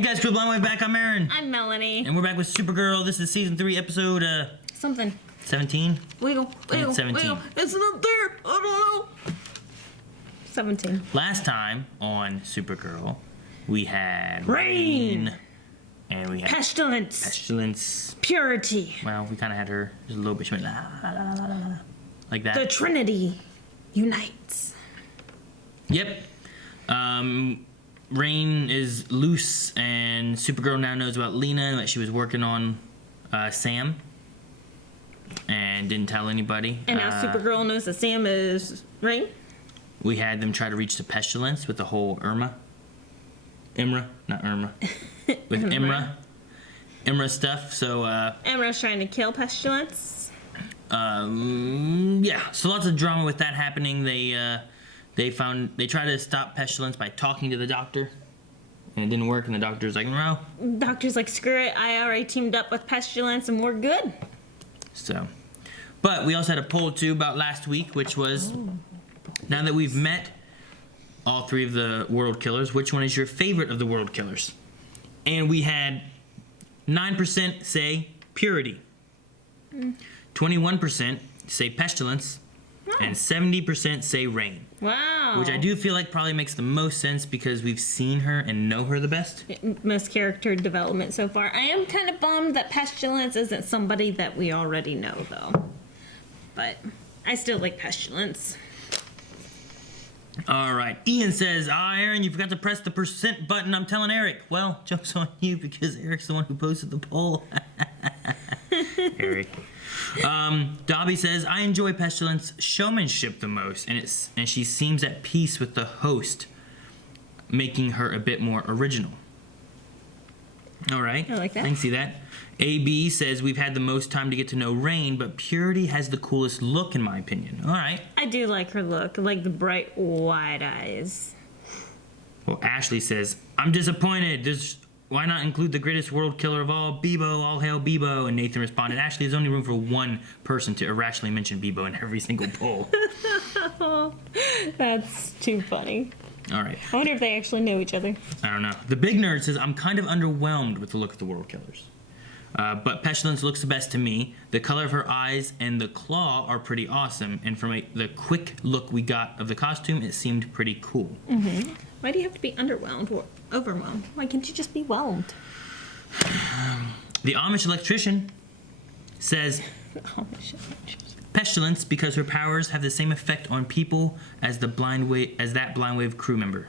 Hey guys, Crew Blind Wave back. I'm Aaron. I'm Melanie. And we're back with Supergirl. This is season 3, episode something. 17. Wiggle. It's 17. Wiggle. It's not there. I don't know. 17. Last time on Supergirl, we had Rain. And we had Pestilence. Purity. Well, we kind of had her just a little bit. She went la, la, la, la, la, la, like that. The Trinity unites. Yep. Rain is loose, and Supergirl now knows about Lena and that she was working on Sam, and didn't tell anybody. And now Supergirl knows that Sam is Rain. We had them try to reach the Pestilence with the whole Imra, not Irma, with Imra stuff. So Imra's trying to kill Pestilence. Yeah. So lots of drama with that happening. They tried to stop Pestilence by talking to the Doctor, and it didn't work. And the Doctor's like, no. Doctor's like, screw it. I already teamed up with Pestilence, and we're good. So, but we also had a poll too about last week, which was, now that we've met all 3 of the World Killers, which one is your favorite of the World Killers? And we had 9% say Purity, 21% say Pestilence, and 70% say Rain. Wow. Which I do feel like probably makes the most sense because we've seen her and know her the best. Most character development so far. I am kind of bummed that Pestilence isn't somebody that we already know, though. But I still like Pestilence. All right. Ian says, Aaron, you forgot to press the % button. I'm telling Eric. Well, joke's on you because Eric's the one who posted the poll. Eric. Dobby says, I enjoy Pestilence showmanship the most, and she seems at peace with the host, making her a bit more original. All right. I like that. I can see that. AB says, we've had the most time to get to know Rain, but Purity has the coolest look in my opinion. All right. I do like her look. I like the bright wide eyes. Well, Ashley says, I'm disappointed. Why not include the greatest world killer of all, Bebo? All hail Bebo. And Nathan responded, Ashley, there's only room for one person to irrationally mention Bebo in every single poll. That's too funny. All right. I wonder if they actually know each other. I don't know. The Big Nerd says, I'm kind of underwhelmed with the look of the world killers. But Pestilence looks the best to me. The color of her eyes and the claw are pretty awesome. And from the quick look we got of the costume, it seemed pretty cool. Mm-hmm. Why do you have to be underwhelmed or overwhelmed? Why can't you just be whelmed? The Amish electrician says, Pestilence because her powers have the same effect on people as that blind wave crew member.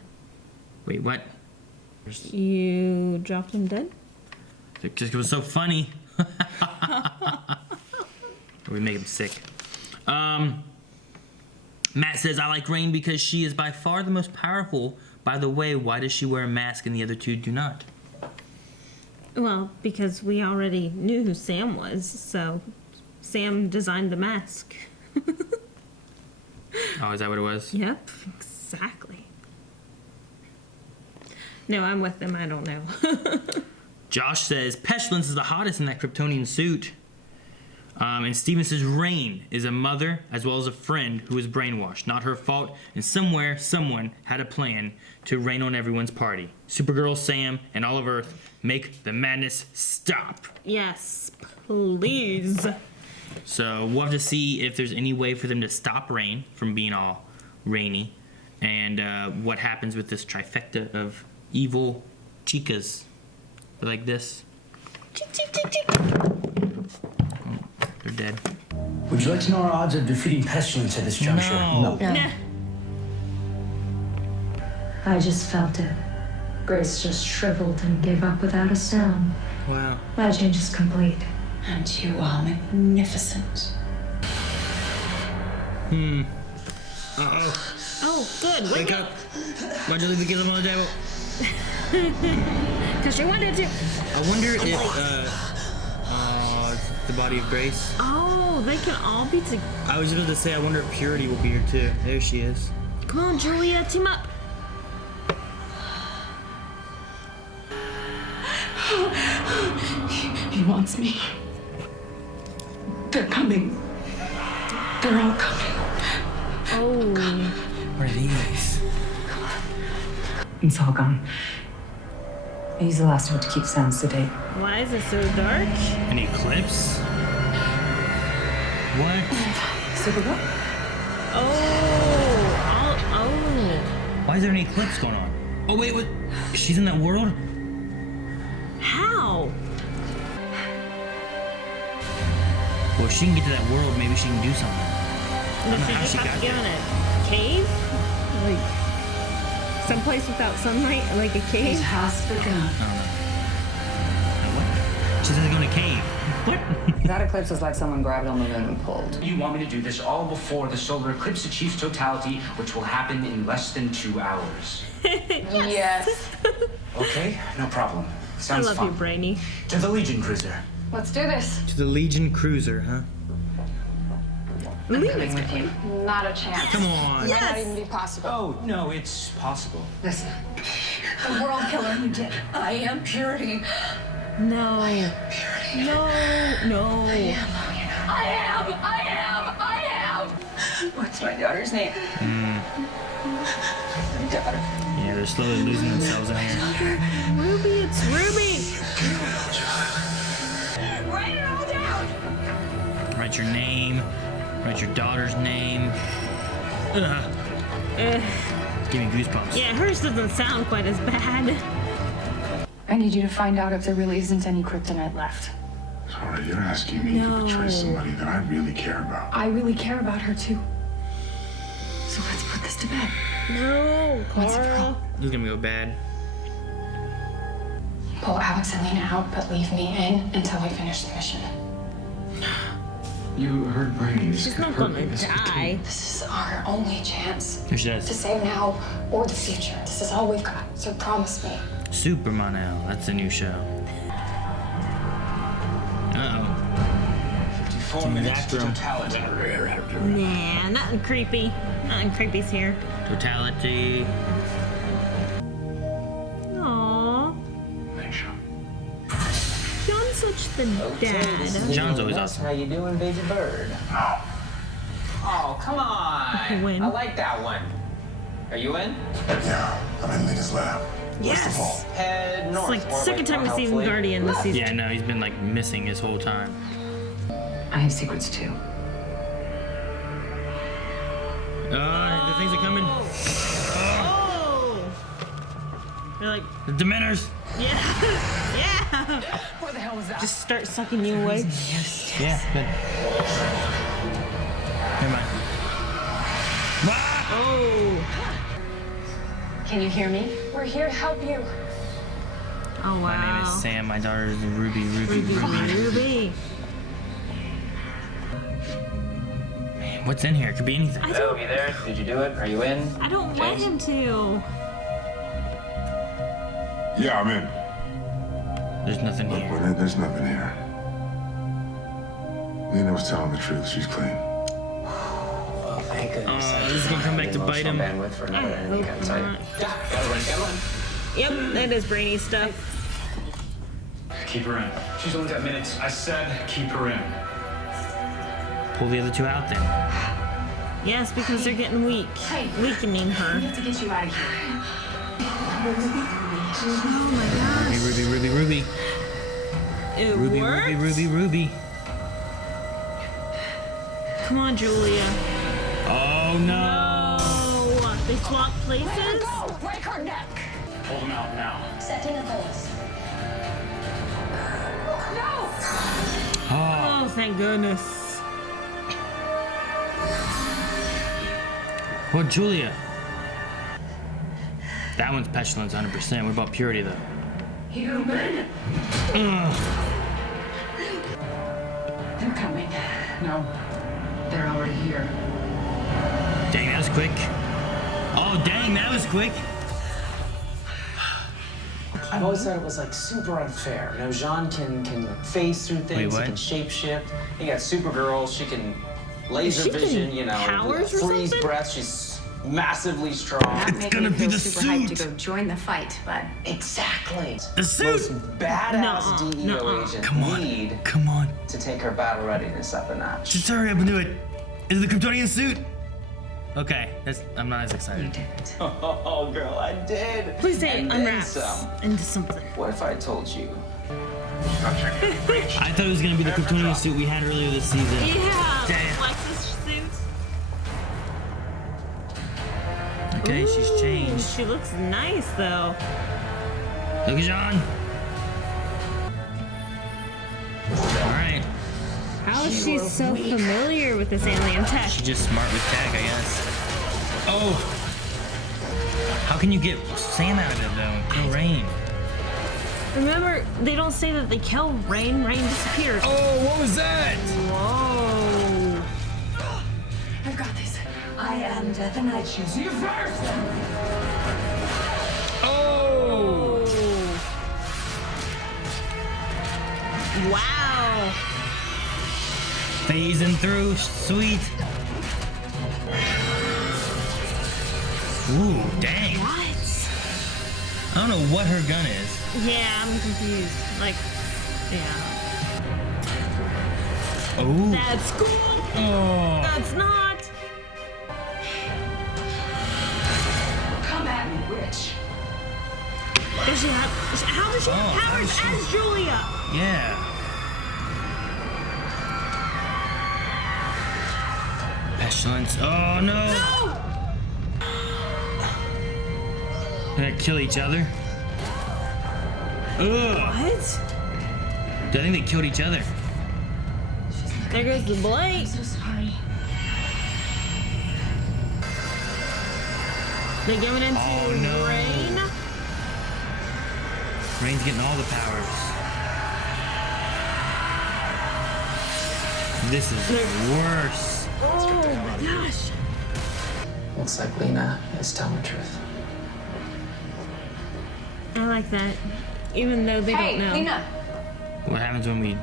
Wait, what? You dropped him dead? It was so funny. We make him sick. Matt says, I like Rain because she is by far the most powerful. By the way, why does she wear a mask and the other 2 do not? Well, because we already knew who Sam was, so Sam designed the mask. Oh, is that what it was? Yep, exactly. No, I'm with them. I don't know. Josh says, Pestilence is the hottest in that Kryptonian suit. And Steven says, Rain is a mother as well as a friend who is brainwashed. Not her fault. And somewhere, someone had a plan to rain on everyone's party. Supergirl, Sam, and all of Earth make the madness stop. Yes, please. So we'll have to see if there's any way for them to stop Rain from being all rainy. And what happens with this trifecta of evil chicas like this. They're dead. Would you like to know our odds of defeating Pestilence at this juncture? No. Nah. I just felt it. Grace just shriveled and gave up without a sound. Wow. My change is complete. And you are magnificent. Uh-oh. Oh, good. Wake up. Why'd you leave the kids on the table? Because she wanted to. I wonder if, the body of Grace. Oh, they can all be together. I was just about to say, I wonder if Purity will be here too. There she is. Come on, Julia, team up. He wants me. They're coming. They're all coming. Oh. What are these? It's all gone. He's the last one to keep sound sedate. Why is it so dark? An eclipse? What? Supergirl? Oh. Why is there an eclipse going on? Oh wait, what? She's in that world? How? Well, if she can get to that world, maybe she can do something. Does know she how just she have got to go there. in a cave? Like someplace without sunlight, like a cave? It has begun. What? She says go in a cave. What? That eclipse was like someone grabbed on the moon and pulled. You want me to do this all before the solar eclipse achieves totality, which will happen in less than 2 hours. Yes. Okay, no problem. I Sounds love fun. you, Brainy. To the Legion cruiser. Let's do this. To the Legion cruiser, huh? I'm coming with you. Not a chance. Come on. Might not even be possible. Oh, no, it's possible. Listen. The world killer you did. I am Purity. No. No. No. I am. What's my daughter's name? My daughter. Yeah, they're slowly losing themselves in here. Ruby, it's Ruby. Write it all down. Write your name. Write your daughter's name. Ugh. Give me goosebumps. Yeah, hers doesn't sound quite as bad. I need you to find out if there really isn't any kryptonite left. Sorry, you're asking me to betray somebody that I really care about. I really care about her too. So let's put this to bed. No, Carl. This is gonna go bad. Pull Alex and Lena out, but leave me in until I finish the mission. You heard Brady. She's not gonna die. This is our only chance Here she to does. save now or the future. This is all we've got, so promise me. Superman now. That's a new show. Uh-oh. 54 Someone's minutes after to him. totality. Nah, nothing creepy. Nothing creepy's here. Totality. Aww. John's such the dad. John's always awesome. How you doing, baby bird? Oh, come on. Win. I like that one. Are you in? Yeah, I'm in Lena's lab. What's the Yes. fault? Head It's north. like or second wait, time more we've seen helpfully. Guardian this season. Yeah, no, he's been like missing his whole time. I have secrets too. The things are coming. Oh! They're like, The Dementors. yeah, yeah. What the hell was that? Just start sucking you away. Yeah, good. Never mind. Ah! Oh. Can you hear me? We're here to help you. Oh wow. My name is Sam. My daughter is Ruby. Ruby. Man, what's in here? It could be anything. Hello, you there? Did you do it? Are you in? I don't want him to. Yeah, I'm in. There's nothing Look, here. well, there's nothing here. Lena was telling the truth. She's clean. Oh, thank goodness. This is gonna come back to bite him. Bandwidth for another enemy gun type. Yeah, gotta run. Yep, that is brainy stuff. Keep her in. She's only got minutes. I said keep her in. Pull the other two out then. Yes, because they're getting weak. Weakening We her. have to get you out of here. Ruby. It Ruby, works. Ruby. Come on, Julia. Oh no. Oh, they swap places? Go! Break her neck! Pull them out now. Setting a course. No! Oh. Oh, thank goodness. Well, Julia. That one's pestilence 100%. What about purity though? Human! They're coming. No, they're already here. Dang, that was quick. Oh, dang, that was quick. I've always thought it was like super unfair. You know, Jean can phase through things, what? he can shapeshift. You got Supergirl, she can laser She can vision, you know, powers or freeze something? breath. She's massively strong. That made gonna me be feel the super hyped suit. to go join the fight, but Exactly. The suit. Most badass Nuh-uh, DEO nuh-uh. agent Come on. need Come on. to take her battle readiness up a notch. Just hurry up and do it. Is it the Kryptonian suit? Okay, I'm not as excited. You didn't. Oh, girl, I did. Please say And it then unwraps some. into something. What if I told you? Subject reached. I thought it was gonna be the Kryptonian suit we had earlier this season. Yeah. Damn. Lexus suit. Okay, she's Ooh, changed. She looks nice though. Look at John. All right. How is she so familiar with this alien tech? She's just smart with tech, I guess. Oh. How can you get Sam out of it though? Kill Rain. Remember, they don't say that they kill Rain. Rain disappears. Oh, what was that? Whoa. I've got this. I am Death and I choose you first. Oh. Wow. Phasing through, sweet. Ooh, dang. What? I don't know what her gun is. Yeah, I'm confused. Like, yeah. Oh. That's cool. Oh. That's not. Come at me, witch. Does she have? How does she have Oh, how powers does she- as Julia? Yeah. Pestilence. Oh no. No. They're gonna kill each other. Ugh. What? I think they killed each other. There goes the blade. So sorry. They're giving into Oh, no. Rain. Rain's getting all the powers. This is worse. Oh my gosh. Looks like Lena is telling the truth. I like that. Even though they don't know. Lena. What happens when we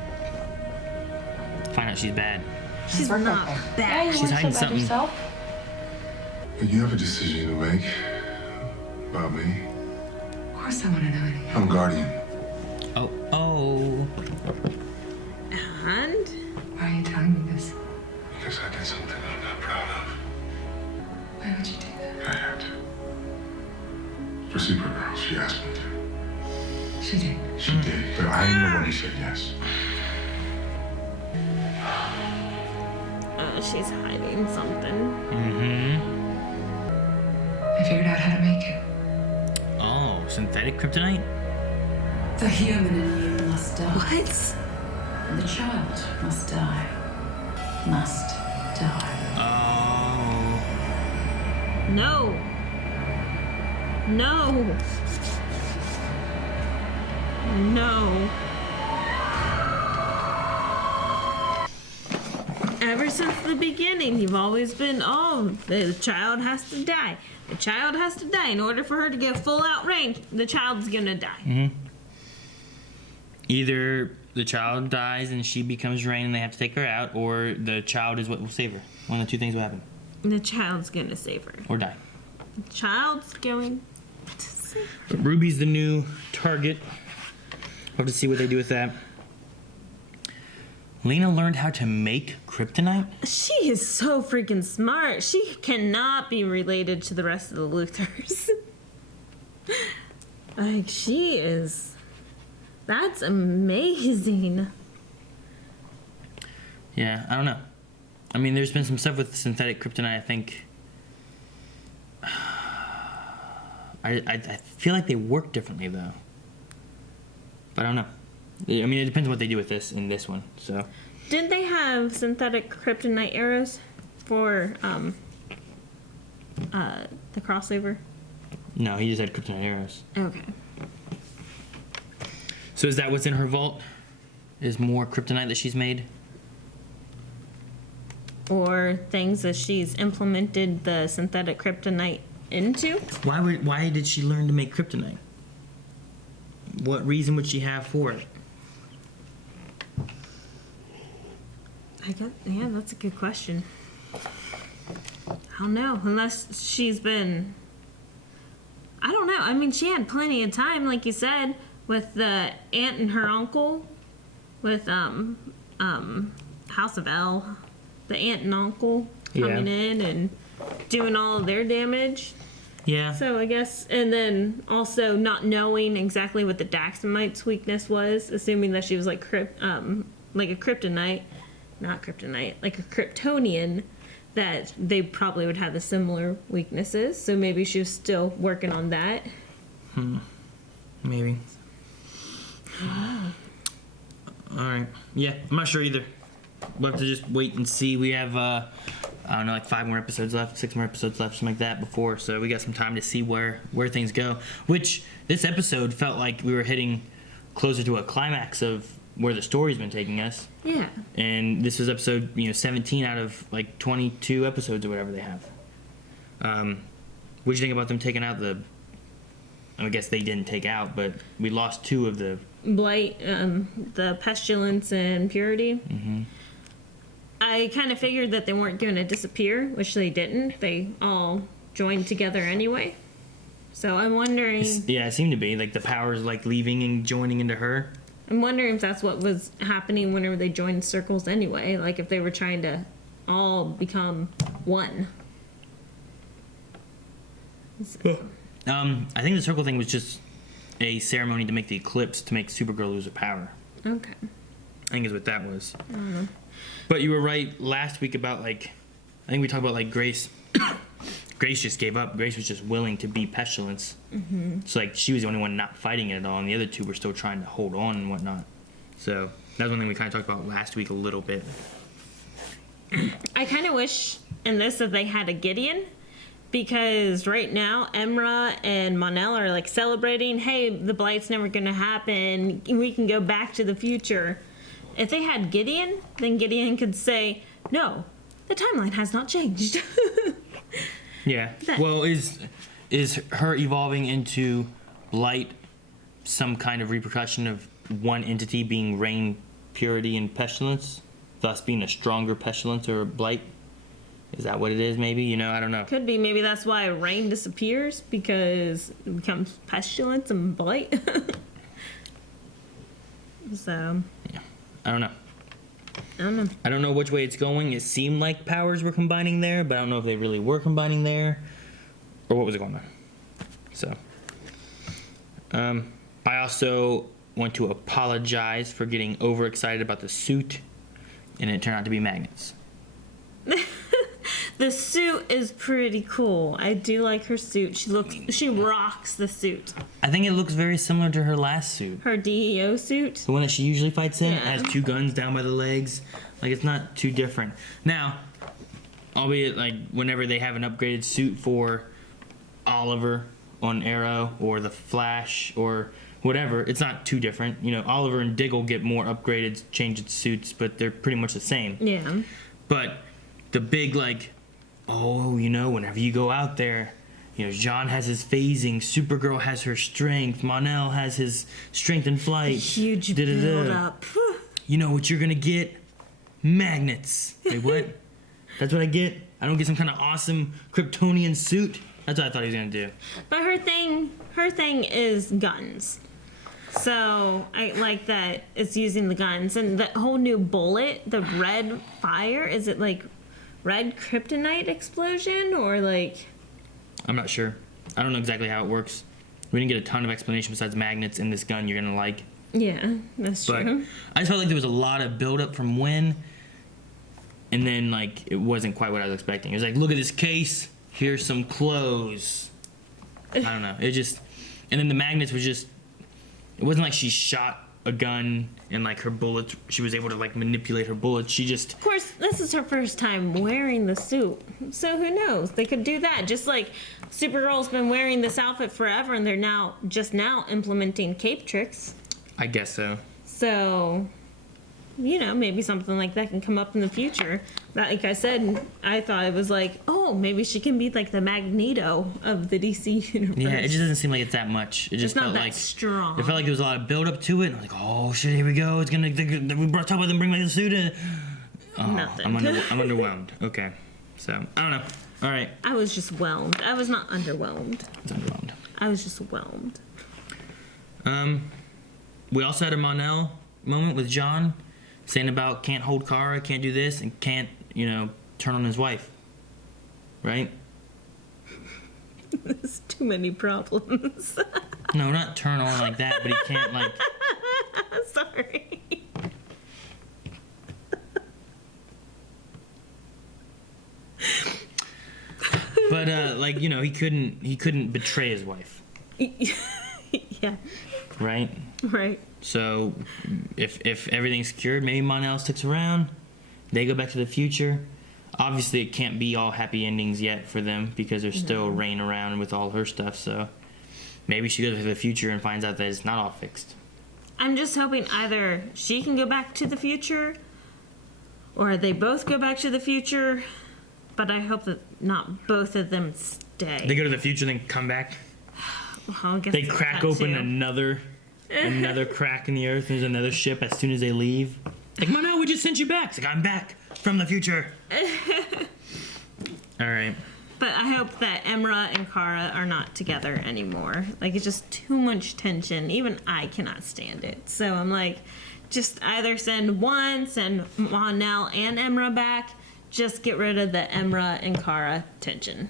find out she's bad? She's Work not right there. bad. Yeah, you She's weren't so hiding bad something. yourself. But you have a decision to make about me. Of course I want to know anything. I'm guardian. Oh, oh. And Why are you telling me this? Because I did something I'm not proud of. Why would you do that? I had to. For Supergirl, she asked me to. She did. She did, but I am the one who said yes. she's hiding something. Mm-hmm. I figured out how to make it. Oh, synthetic kryptonite? The human in you must die. What? The child must die. Must die. Oh. No. No. No. Ever since the beginning, you've always been, oh, the child has to die. The child has to die. In order for her to get full out range, the child's gonna die. Mm-hmm. Either the child dies and she becomes Rain and they have to take her out, or the child is what will save her. One of the two things will happen. The child's gonna save her. Or die. The child's going to save her. But Ruby's the new target. We'll have to see what they do with that. Lena learned how to make kryptonite? She is so freaking smart. She cannot be related to the rest of the Luthers. Like, she is. That's amazing. Yeah, I don't know. I mean, there's been some stuff with synthetic kryptonite, I think. I feel like they work differently, though. But I don't know. I mean, it depends on what they do with this in this one, so. Did they have synthetic kryptonite arrows for the crossover? No, he just had kryptonite arrows. Okay. So is that what's in her vault? Is more kryptonite that she's made? Or things that she's implemented the synthetic kryptonite into? Why did she learn to make kryptonite? What reason would she have for it? Yeah, that's a good question. I don't know, unless she's been. I don't know. I mean, she had plenty of time, like you said, with the aunt and her uncle, with House of L, the aunt and uncle coming in and doing all of their damage. Yeah. So I guess, and then also not knowing exactly what the Daxamite's weakness was, assuming that she was like like a kryptonite, not kryptonite, like a Kryptonian, that they probably would have the similar weaknesses. So maybe she was still working on that. Maybe. Alright. Yeah, I'm not sure either. We'll have to just wait and see. We have, I don't know, like 5 more episodes left, 6 more episodes left, something like that before. So we got some time to see where things go. Which, this episode felt like we were hitting closer to a climax of where the story's been taking us. Yeah. And this was episode, 17 out of like 22 episodes or whatever they have. What do you think about them taking out I guess they didn't take out, but we lost 2 of the... Blight, the Pestilence and Purity. Mm-hmm. I kind of figured that they weren't going to disappear, which they didn't. They all joined together anyway. So I'm wondering... Yeah, it seemed to be. Like, the powers, like, leaving and joining into her. I'm wondering if that's what was happening whenever they joined circles anyway. Like, if they were trying to all become one. So. I think the circle thing was just a ceremony to make the eclipse to make Supergirl lose her power. Okay. I think is what that was. I don't know. But you were right last week about, like, I think we talked about, like, Grace. Grace just gave up. Grace was just willing to be Pestilence. Mm-hmm. So, like, she was the only one not fighting it at all, and the other 2 were still trying to hold on and whatnot. So, that was one thing we kind of talked about last week a little bit. I kind of wish in this that they had a Gideon. Because right now, Emra and Mon-El are like celebrating, hey, the Blight's never going to happen. We can go back to the future. If they had Gideon, then Gideon could say, no, the timeline has not changed. Yeah. Well, is her evolving into Blight some kind of repercussion of one entity being Rain, Purity, and Pestilence? Thus being a stronger Pestilence or Blight? Is that what it is, maybe? I don't know. Could be. Maybe that's why Rain disappears, because it becomes Pestilence and Blight. So. Yeah. I don't know. I don't know which way it's going. It seemed like powers were combining there, but I don't know if they really were combining there, or what was going on. So. I also want to apologize for getting overexcited about the suit, and it turned out to be magnets. The suit is pretty cool. I do like her suit. She rocks the suit. I think it looks very similar to her last suit. Her DEO suit? The one that she usually fights in. Yeah. It has 2 guns down by the legs. Like, it's not too different. Now, albeit, like, whenever they have an upgraded suit for Oliver on Arrow or the Flash or whatever, it's not too different. Oliver and Diggle get more upgraded, changed suits, but they're pretty much the same. Yeah. But the big, like, whenever you go out there, Jean has his phasing, Supergirl has her strength, Mon-El has his strength and flight. Huge build up. You know what you're gonna get? Magnets. Wait, what? That's what I get? I don't get some kind of awesome Kryptonian suit? That's what I thought he was gonna do. But her thing is guns. So I like that it's using the guns. And the whole new bullet, the red fire, is it like red kryptonite explosion or like... I'm not sure. I don't know exactly how it works. We didn't get a ton of explanation besides magnets in this gun you're gonna like. Yeah, that's true. I just felt like there was a lot of build-up from when, and then, like, it wasn't quite what I was expecting. It was like, look at this case, here's some clothes. I don't know. It just... And then the magnets was just... It wasn't like she shot a gun and, like, her bullets... She was able to, like, manipulate her bullets. She just... Of course, this is her first time wearing the suit. So who knows? They could do that. Just like Supergirl's been wearing this outfit forever, and they're just now implementing cape tricks. I guess so. So, maybe something like that can come up in the future. Like I said, I thought it was like, oh, maybe she can be like the Magneto of the DC universe. Yeah, it just doesn't seem like it's that much. It just it's not felt that like strong. It felt like there was a lot of build up to it. And I'm like, oh shit, here we go. It's gonna. We talk about them bring back the suit. Nothing. I'm underwhelmed. Okay, so I don't know. All right. I was just whelmed. I was not underwhelmed. It's underwhelmed. I was just whelmed. We also had a Mon-El moment with John saying about can't hold Kara, can't do this, and can't, turn on his wife. right? There's too many problems. No, not turn on like that, but he can't like. Sorry. But like, you know, he couldn't betray his wife, Yeah. right? Right. So if everything's cured, maybe Mon-El sticks around. They go back to the future. Obviously, it can't be all happy endings yet for them because there's still Rain around with all her stuff. So maybe she goes to the future and finds out that it's not all fixed. I'm just hoping either she can go back to the future or they both go back to the future. But I hope that not both of them stay. They go to the future, then come back. Well, I guess They crack open another crack in the earth. There's another ship as soon as they leave. Like, no, we just sent you back. It's like, I'm back from the future. All right. But I hope that Emra and Kara are not together anymore. Like, it's just too much tension. Even I cannot stand it. So I'm like, just either send Mon-El and Emra back. Just get rid of the Emra and Kara tension.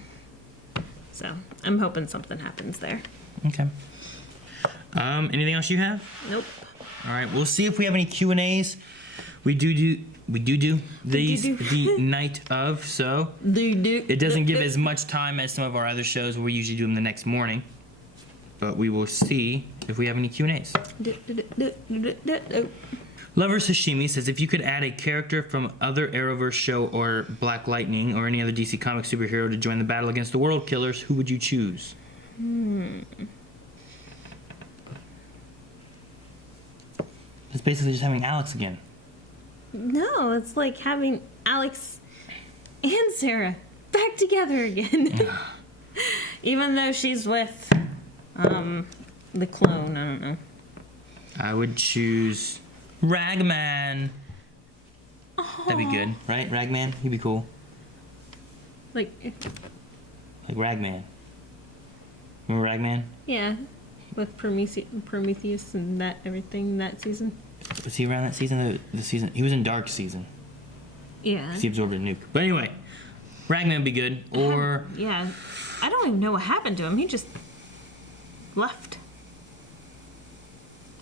So I'm hoping something happens there. Okay. Anything else you have? Nope. All right. We'll see if we have any Q&As. We do these the night of, so it doesn't give as much time as some of our other shows where we usually do them the next morning. But we will see if we have any Q&As. Lover Sashimi says, if you could add a character from other Arrowverse show or Black Lightning or any other DC comic superhero to join the battle against the World Killers, who would you choose? It's basically just having Alex again. No, it's like having Alex and Sarah back together again. Even though she's with the clone, I don't know. I would choose Ragman. That'd be good, right? Ragman? He'd be cool. Like Ragman. Remember Ragman? Yeah, with Prometheus and that everything that season. Was he around that season? The season he was in Dark season. Yeah. 'Cause he absorbed a nuke. But anyway, Ragman would be good. Or Yeah, I don't even know what happened to him. He just left.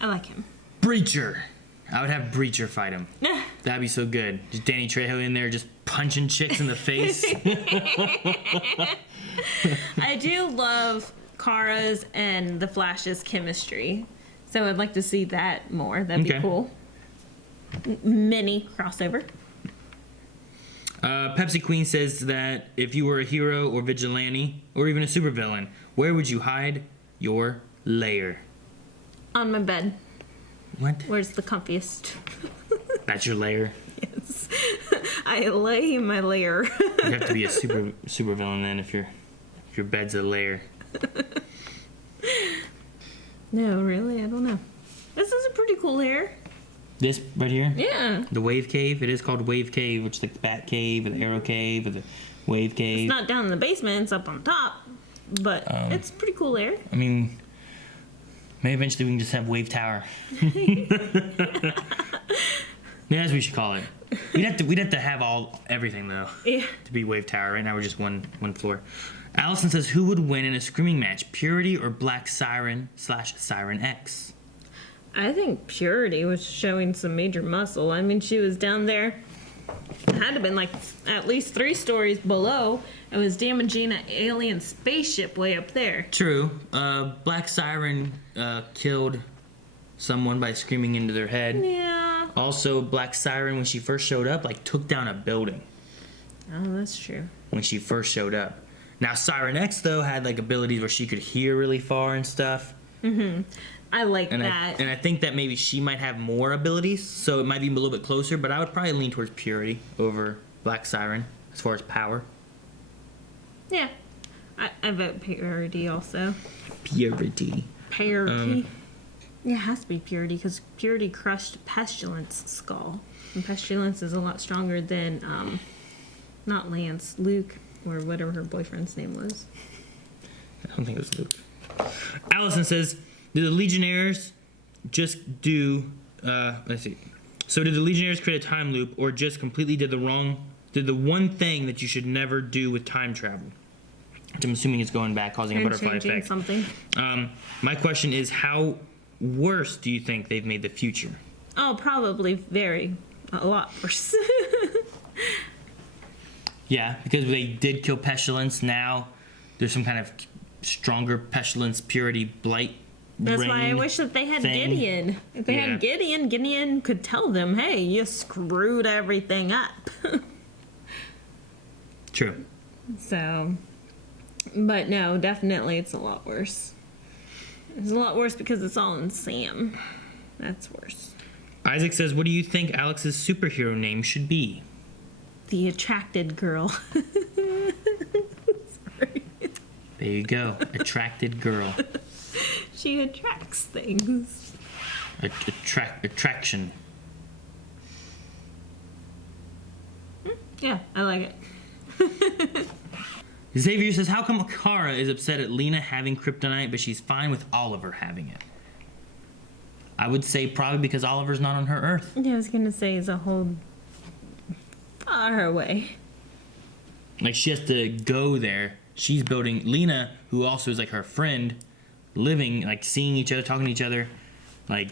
I like him. Breacher. I would have Breacher fight him. That'd be so good. Just Danny Trejo in there, just punching chicks in the face. I do love Kara's and the Flash's chemistry, so I'd like to see that more. That'd be cool. Mini crossover. Pepsi Queen says that if you were a hero or vigilante or even a supervillain, where would you hide your lair? On my bed. What? Where's the comfiest? That's your lair? Yes. I lay in my lair. You have to be a supervillain then if your bed's a lair. No, really, I don't know. This is a pretty cool lair. This right here? Yeah. The Wave Cave. It is called Wave Cave, which is like the Bat Cave or the Arrow Cave or the Wave Cave. It's not down in the basement, it's up on top. But it's pretty cool lair. I mean, maybe eventually we can just have Wave Tower. Yeah, that's what we should call it. We'd have to have everything though. Yeah. To be Wave Tower. Right now we're just one floor. Allison says, who would win in a screaming match, Purity or Black Siren / Siren X? I think Purity was showing some major muscle. I mean, she was down there. It had to have been like at least 3 stories below. It was damaging an alien spaceship way up there. True. Black Siren killed someone by screaming into their head. Yeah. Also, Black Siren, when she first showed up, took down a building. Oh, that's true. When she first showed up. Now, Siren X, though, had, abilities where she could hear really far and stuff. Mm-hmm. I like that. And I think that maybe she might have more abilities, so it might be a little bit closer, but I would probably lean towards Purity over Black Siren as far as power. Yeah. I vote Purity also. Purity. Yeah, it has to be Purity, because Purity crushed Pestilence's skull. And Pestilence is a lot stronger than, not Lance, Luke, or whatever her boyfriend's name was. I don't think it was Luke. Allison says, did the Legionnaires just do... let's see. So did the Legionnaires create a time loop, or just completely did the one thing that you should never do with time travel, which I'm assuming is going back, causing a And butterfly changing effect. something. My question is, how worse do you think they've made the future? Oh, probably a lot worse. Yeah, because they did kill pestilence. Now there's some kind of stronger pestilence, purity, blight. That's why I rain wish that they had thing. Gideon. If they Yeah. had Gideon could tell them, hey, you screwed everything up. True. So, but no, definitely it's a lot worse. It's a lot worse because it's all in Sam. That's worse. Isaac says, what do you think Alex's superhero name should be? The attracted girl. Sorry. There you go. Attracted girl. She attracts things. Attraction. Yeah, I like it. Xavier says, how come Kara is upset at Lena having kryptonite, but she's fine with Oliver having it? I would say probably because Oliver's not on her Earth. Yeah, I was gonna say it's a whole far away. Like, she has to go there. She's building... Lena, who also is, like, her friend, living, like, seeing each other, talking to each other, like,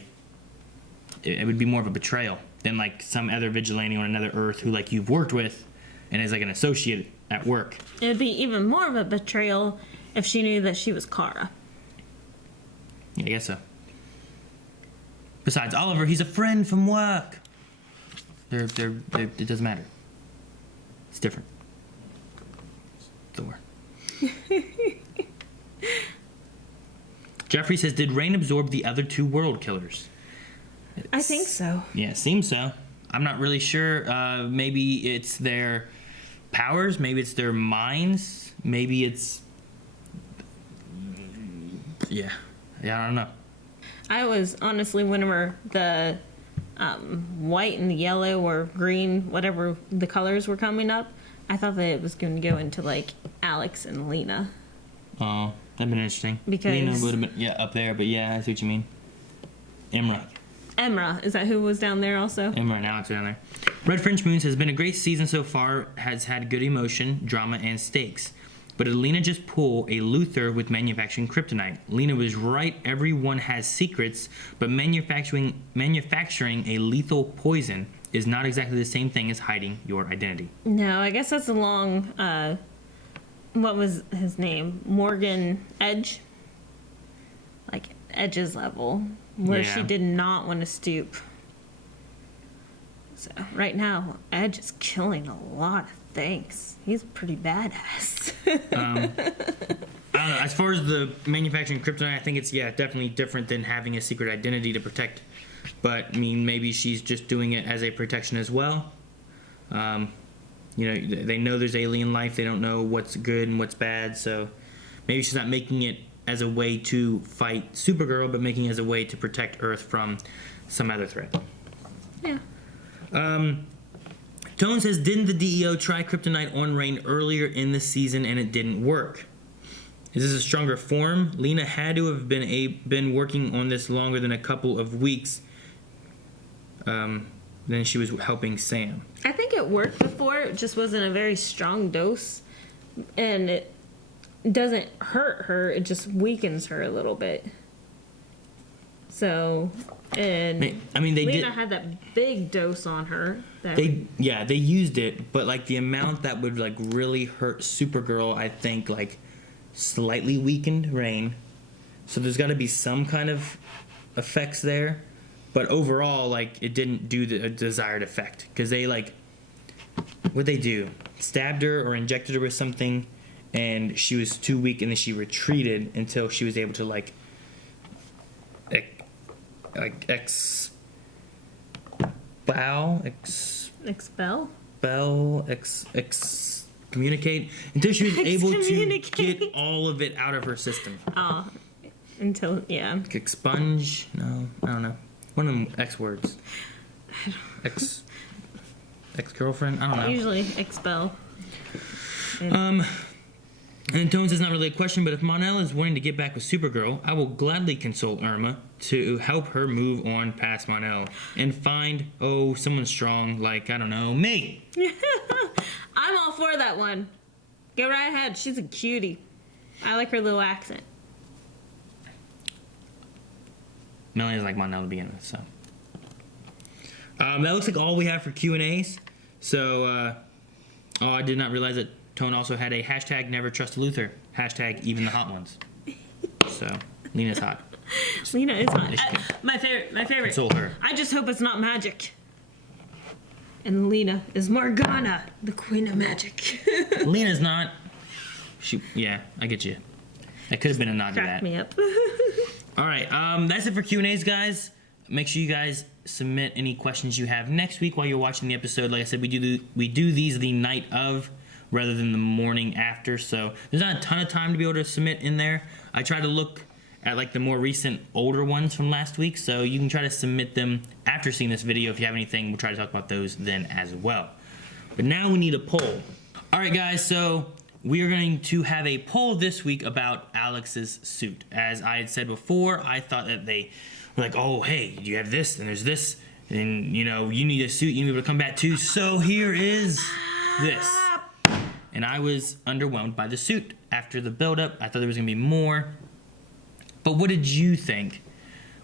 it would be more of a betrayal than, like, some other vigilante on another Earth who, like, you've worked with and is, like, an associate at work. It'd be even more of a betrayal if she knew that she was Kara. Yeah, I guess so. Besides, Oliver, he's a friend from work. It doesn't matter. It's different. Thor. Jeffrey says, did Rain absorb the other two world killers? I think so. Yeah, it seems so. I'm not really sure. Maybe it's their powers. Maybe it's their minds. Maybe it's... Yeah, I don't know. I was honestly, whenever the white and the yellow or green, whatever the colors were coming up, I thought that it was going to go into like Alex and Lena. Oh, that'd been interesting. Because- Lena would have been up there, but yeah, I see what you mean. Imra. Emra, is that who was down there also? Imra and Alex are down there. Red French Moons has been a great season so far, has had good emotion, drama, and stakes. But did Lena just pull a Luthor with manufacturing kryptonite? Lena was right, everyone has secrets, but manufacturing a lethal poison is not exactly the same thing as hiding your identity. No, I guess that's along, what was his name? Morgan Edge? Like Edge's level, where Yeah. she did not want to stoop. So right now, Edge is killing a lot of things. He's pretty badass. I don't know. As far as the manufacturing kryptonite, I think it's, definitely different than having a secret identity to protect. But, I mean, maybe she's just doing it as a protection as well. They know there's alien life. They don't know what's good and what's bad. So maybe she's not making it as a way to fight Supergirl, but making it as a way to protect Earth from some other threat. Yeah. Tone says, didn't the DEO try kryptonite on Rain earlier in the season and it didn't work? Is this a stronger form? Lena had to have been working on this longer than a couple of weeks. Then she was helping Sam. I think it worked before. It just wasn't a very strong dose. And it doesn't hurt her. It just weakens her a little bit. So, and I mean, they Lena did. had that big dose on her. That They used it, but like the amount that would like really hurt Supergirl, I think like slightly weakened Rain. So there's got to be some kind of effects there, but overall, like it didn't do the desired effect because they like what they do, stabbed her or injected her with something, and she was too weak, and then she retreated until she was able to communicate until she was able to Excommunicate. get all of it out of her system. Oh, until, yeah. Expunge? No, I don't know. One of them X words. Ex-girlfriend? I don't know. Usually expel. And Tones is not really a question, but if Mon-El is wanting to get back with Supergirl, I will gladly consult Irma to help her move on past Mon-El and find, someone strong like, I don't know, me. for that one. Go right ahead. She's a cutie. I like her little accent. Melanie doesn't like Montel to begin with, so. That looks like all we have for Q&As. So, oh, I did not realize that Tone also had a hashtag never trust Luther. Hashtag even the hot ones. So, Lena's hot. Lena is hot. My favorite. Console her. I just hope it's not magic. And Lena is Morgana, the queen of magic. Lena's not. Yeah, I get you. That could have been a nod to that. Crack me up. All right, that's it for Q&As, guys. Make sure you guys submit any questions you have next week while you're watching the episode. Like I said, we do these the night of rather than the morning after, so there's not a ton of time to be able to submit in there. I try to look at like the more recent older ones from last week, so you can try to submit them after seeing this video. If you have anything, we'll try to talk about those then as well. But now we need a poll. All right, guys, so we are going to have a poll this week about Alex's suit. As I had said before, I thought that they were like, oh, hey, you have this, and there's this, and, you know, you need a suit, you need to be able to combat too, so here is this. And I was underwhelmed by the suit. After the build-up, I thought there was going to be more. But what did you think?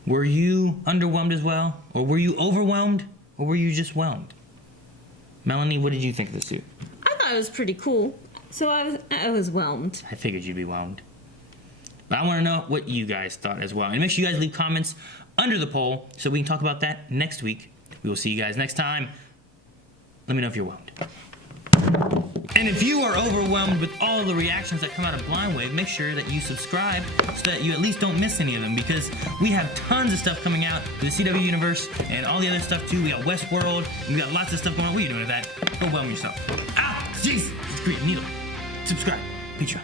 Were you underwhelmed as well? Or were you overwhelmed? Or were you just whelmed? Melanie, what did you think of the suit? I thought it was pretty cool. So I was whelmed. I figured you'd be whelmed. But I want to know what you guys thought as well. And make sure you guys leave comments under the poll so we can talk about that next week. We will see you guys next time. Let me know if you're whelmed. And if you are overwhelmed with all the reactions that come out of Blind Wave, make sure that you subscribe so that you at least don't miss any of them, because we have tons of stuff coming out for the CW universe and all the other stuff too. We got Westworld, and we got lots of stuff going on. What are you doing with that? Go whelm yourself. Ah, jeez, it's green needle. Subscribe. Patreon.